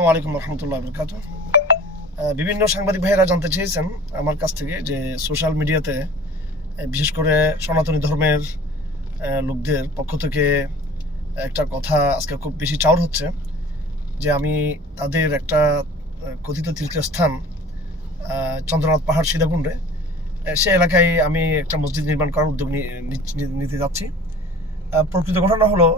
আসসালামু আলাইকুম রহমতুল্লাহ বরকাত। বিভিন্ন সাংবাদিক ভাইয়েরা জানতে চেয়েছেন আমার কাছ থেকে যে সোশ্যাল মিডিয়াতে বিশেষ করে সনাতনী ধর্মের লোকদের পক্ষ থেকে একটা কথা আজকে খুব বেশি চাউর হচ্ছে যে আমি তাদের একটা কথিত তীর্থস্থান চন্দ্রনাথ পাহাড় সীতাকুণ্ডে সে এলাকায় আমি একটা মসজিদ নির্মাণ করার উদ্যোগ নিতে যাচ্ছি। প্রকৃত ঘটনা হলো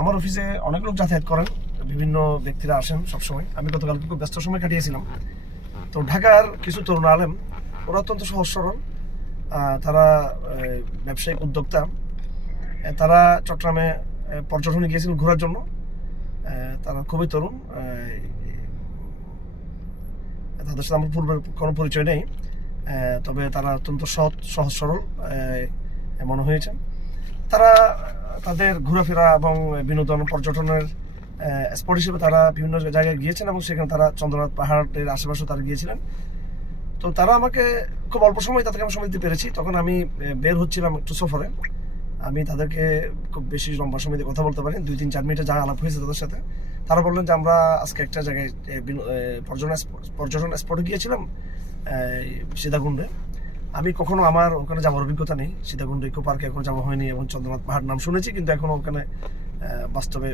আমার অফিসে অনেক লোক যাতায়াত করেন, বিভিন্ন ব্যক্তিরা আসেন সবসময়। আমি গতকালকে খুব ব্যস্ত সময় কাটিয়েছিলাম। তো ঢাকার কিছু তরুণ আলেম, ওরা অত্যন্ত সহজ সরল, তারা ব্যবসায়িক উদ্যোক্তা, তারা চট্টগ্রামে পর্যটনে গিয়েছিলেন ঘোরার জন্য। তারা খুবই তরুণ, তাদের সাথে আমার পূর্বের কোনো পরিচয় নেই, তবে তারা অত্যন্ত সহজ সরল মনে হয়েছে। তারা তাদের ঘোরাফেরা এবং বিনোদন পর্যটনের স্পট হিসেবে তারা বিভিন্ন জায়গায় গিয়েছেন এবং সেখানে তারা চন্দ্রনাথ পাহাড়ের আশেপাশেও তারা গিয়েছিলেন। তো তারা আমাকে খুব অল্প সময় তাদেরকে আমি সময় দিতে পেরেছি। তখন আমি বের হচ্ছিলাম একটু সফরে। আমি তাদেরকে খুব বেশি লম্বা সময় দিয়ে কথা বলতে পারি, 2-3-4 মিনিটে যা আলাপ হয়েছে তাদের সাথে। তারা বললেন যে আমরা আজকে একটা জায়গায় পর্যটন স্পটে গিয়েছিলাম সীতাকুণ্ডে। আমি কখনো আমার ওখানে যাওয়ার অভিজ্ঞতা নেই। সীতাকুণ্ড ইকো পার্কে এখনো যাওয়া হয়নি এবং চন্দ্রনাথ পাহাড় নাম শুনেছি, কিন্তু এখনো ওখানে বাস্তবে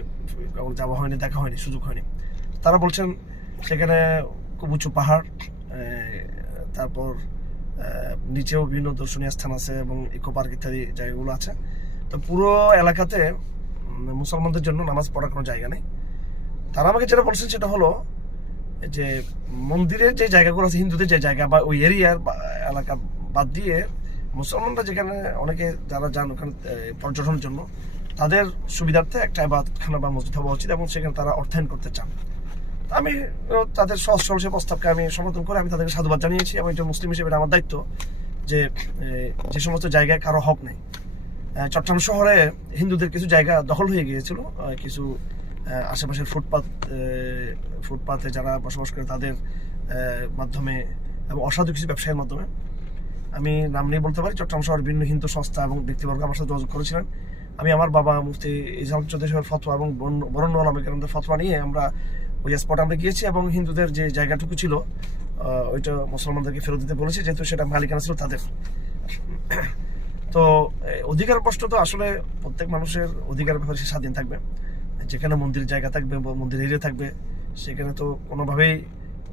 যাওয়া হয়নি, দেখা হয়নি, সুযোগ হয়নি। তারা বলছেন সেখানে খুব উঁচু পাহাড়, তারপর নিচেও বিভিন্ন দর্শনীয় স্থান আছে এবং ইকো পার্ক ইত্যাদি জায়গাগুলো আছে। তো পুরো এলাকাতে মুসলমানদের জন্য নামাজ পড়ার কোনো জায়গা নেই। তারা আমাকে যেটা বলছেন সেটা হলো যে মন্দিরের যে জায়গাগুলো আছে, হিন্দুদের যে জায়গা বা ওই এরিয়ার এলাকা বাদ দিয়ে মুসলমানরা যেখানে অনেকে যারা যান ওখানে পর্যটনের জন্য, তাদের সুবিধার্থে একটা ইবাদতখানা বা মসজিদ হওয়া উচিত এবং সেখানে তারা অর্থায়ন করতে চান। আমি তাদের সহজ সরল সে প্রস্তাবকে আমি সমর্থন করে আমি তাদেরকে সাধুবাদ জানিয়েছি এবং একজন মুসলিম হিসেবে আমার দায়িত্ব যে যে সমস্ত জায়গায় কারো হক নেই। চট্টগ্রাম শহরে হিন্দুদের কিছু জায়গা দখল হয়ে গিয়েছিল, কিছু আশেপাশের ফুটপাতে যারা বসবাস করে তাদের মাধ্যমে এবং অসাধু কিছু ব্যবসায়ের মাধ্যমে। আমি নাম নিয়ে বলতে পারি, চট্টগ্রাম শহরের বিভিন্ন হিন্দু সংস্থা এবং ব্যক্তিবর্গ আমার সাথে যোগাযোগ করেছিলেন। আমি আমার বাবা মুফতি ইসলাম চৌধুরী সাহেবের ফতোয়া এবং বরেণ্য ওলামায়ে কেরামদের ফতোয়া নিয়ে আমরা ওই স্পটে আমরা গিয়েছি এবং হিন্দুদের যে জায়গাটুকু ছিল ওইটা মুসলমানদেরকে ফেরত দিতে বলেছি, যেহেতু সেটা মালিকানা ছিল তাদের। তো অধিকার প্রশ্ন তো আসলে প্রত্যেক মানুষের অধিকার ব্যাপারে সে স্বাধীন থাকবে। যেখানে মন্দিরের জায়গা থাকবে বা মন্দির এরিয়া থাকবে, সেখানে তো কোনোভাবেই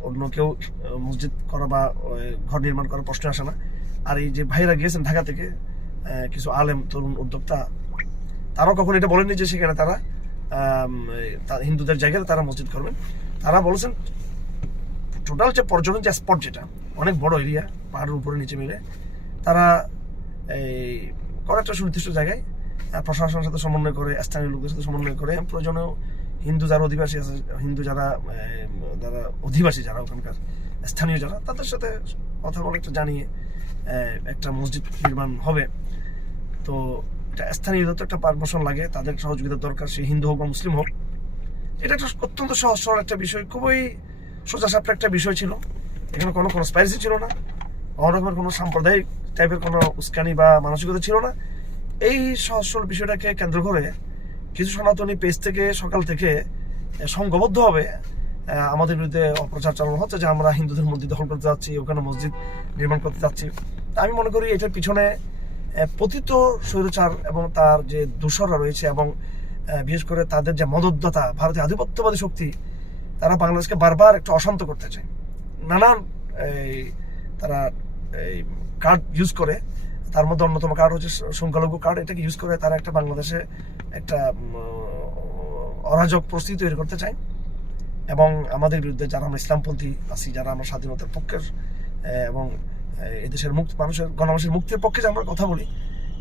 অন্য কেউ মসজিদ করা বা ঘর নির্মাণ করার প্রশ্ন আসে না। আর এই যে ভাইরা গিয়েছেন ঢাকা থেকে কিছু আলেম তরুণ উদ্যোক্তা, তারাও কখন এটা বলেনি যে সেখানে তারা হিন্দুদের জায়গায় তারা মসজিদ করবেন। তারা বলেছেন টোটাল যে পর্যটন যে স্পট, যেটা অনেক বড় এরিয়া, পাহাড়ের উপরে নিচে মিলে, তারা এই করে একটা সুনির্দিষ্ট জায়গায় প্রশাসনের সাথে সমন্বয় করে, স্থানীয় লোকদের সাথে সমন্বয় করে, প্রয়োজনেও হিন্দু যারা অধিবাসী আছে, হিন্দু যারা অধিবাসী যারা ওখানকার স্থানীয় যারা, তাদের সাথে কথা বলে একটা জানিয়ে একটা মসজিদ নির্মাণ হবে। তো এটা স্থানীয় তো একটা পারমিশন লাগে, তাদের সহযোগিতার দরকার, সে হিন্দু হোক বা মুসলিম হোক। এটা একটা অত্যন্ত সহজ সরল একটা বিষয়, খুবই সোজাসাপটা একটা বিষয় ছিল। এখানে কোনো কনস্পাইরেসি ছিল না, অন্যরকমের কোনো সাম্প্রদায়িক টাইপের কোনো উস্কানি বা মানসিকতা ছিল না। এই সহজ সরল বিষয়টাকে কেন্দ্র করে কিছু সনাতনী পেজ থেকে সকাল থেকে সংঘবদ্ধভাবে আমাদের বিরুদ্ধে অপপ্রচার চালানো হচ্ছে যে আমরা হিন্দুদের মন্দির দখল করতে যাচ্ছি, ওখানে মসজিদ নির্মাণ করতে যাচ্ছি। আমি মনে করি এটার পিছনে পতিত স্বৈরাচার এবং তার যে দূষররা রয়েছে এবং বিশেষ করে তাদের যে মদতদাতা ভারতীয় আধিপত্যবাদী শক্তি, তারা বাংলাদেশকে বারবার একটু অশান্ত করতে চায়। নানান তারা এই কার্ড ইউজ করে, তার মধ্যে অন্যতম কার্ড হচ্ছে সংখ্যালঘু কার্ড। এটাকে ইউজ করে তারা একটা বাংলাদেশে একটা অরাজক পরিস্থিতি তৈরি করতে চায় এবং আমাদের বিরুদ্ধে যারা আমরা ইসলামপন্থী আছি, যারা আমরা স্বাধীনতার পক্ষের এবং এদেশের গণমানুষের মুক্তির পক্ষে যে আমরা কথা বলি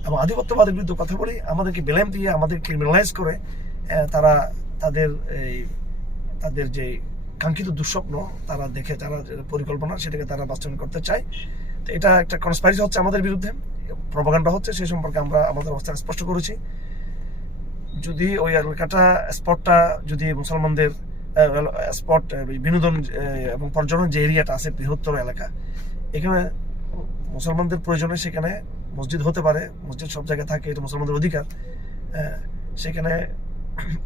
এবং আধিপত্যবাদের বিরুদ্ধে কথা বলি, আমাদেরকে বেলেম দিয়ে আমাদের ক্রিমিনালাইজ করে তারা তাদের যে কাঙ্ক্ষিত দুঃস্বপ্ন তারা দেখে, যারা পরিকল্পনা সেটাকে তারা বাস্তবায়ন করতে চায়। তো এটা একটা কনস্পাইরেসি হচ্ছে আমাদের বিরুদ্ধে, প্রপাগান্ডা হচ্ছে, সেই সম্পর্কে আমরা আমাদের অবস্থান স্পষ্ট করেছি। যদি ওই এলাকাটা স্পটটা যদি মুসলমানদের স্পট বিনোদন এবং পর্যটন যে এরিয়াটা আছে, বৃহত্তর এলাকা, এখানে মুসলমানদের প্রয়োজনে সেখানে মসজিদ হতে পারে। মসজিদ সব জায়গায় থাকে, এটা মুসলমানদের অধিকার। সেখানে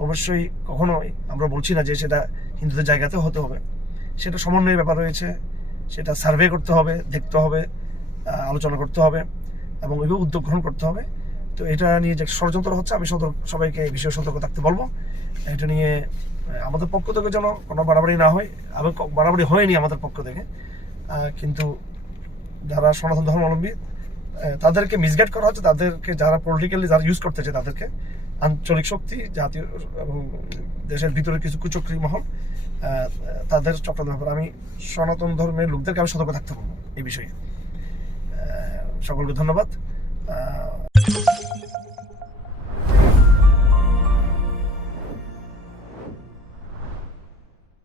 অবশ্যই কখনোই আমরা বলছি না যে সেটা হিন্দুদের জায়গাতেও হতে হবে, সেটা সমন্বয়ের ব্যাপার রয়েছে, সেটা সার্ভে করতে হবে, দেখতে হবে, আলোচনা করতে হবে এবং ওইভাবে উদ্যোগ গ্রহণ করতে হবে। তো এটা নিয়ে যে ষড়যন্ত্র হচ্ছে, আমি সবাইকে এই বিষয়ে সতর্ক থাকতে বলবো। এটা নিয়ে আমাদের পক্ষ থেকে যেন কোনো বাড়াবাড়ি না হয়, এবং বাড়াবাড়ি হয়নি আমাদের পক্ষ থেকে, কিন্তু যারা সনাতন ধর্মাবলম্বী তাদেরকে মিসগাইড করা হচ্ছে, তাদেরকে যারা পলিটিক্যালি যারা ইউজ করতেছে তাদেরকে, আঞ্চলিক শক্তি, জাতীয় এবং দেশের ভিতরে কিছু কুচক্রী মহল, তাদের চক্রান্ত ব্যাপারে আমি সনাতন ধর্মের লোকদেরকে আমি সতর্ক থাকতে পারবো এই বিষয়ে। সকলকে ধন্যবাদ।